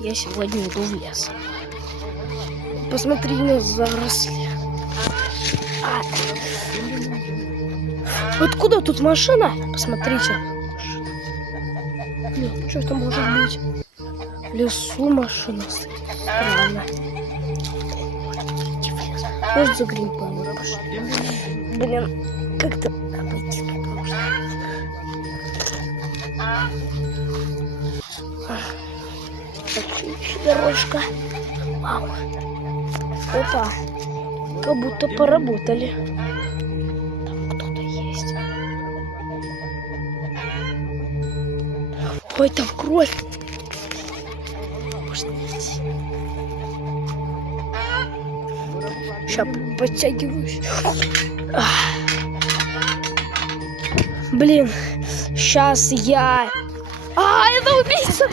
Я сегодня иду в лес. Посмотри на заросли. Откуда тут машина? Посмотрите. Блин, что это может быть? В лесу машина стоит. Странно. Может, за грибами пошли. Блин, как-то обойти тут можно. Дорожка. Вау. Опа. Как будто поработали. Там кто-то есть. Ой, там кровь. Можно идти. Сейчас подтягиваюсь. Блин, сейчас я... это убийца!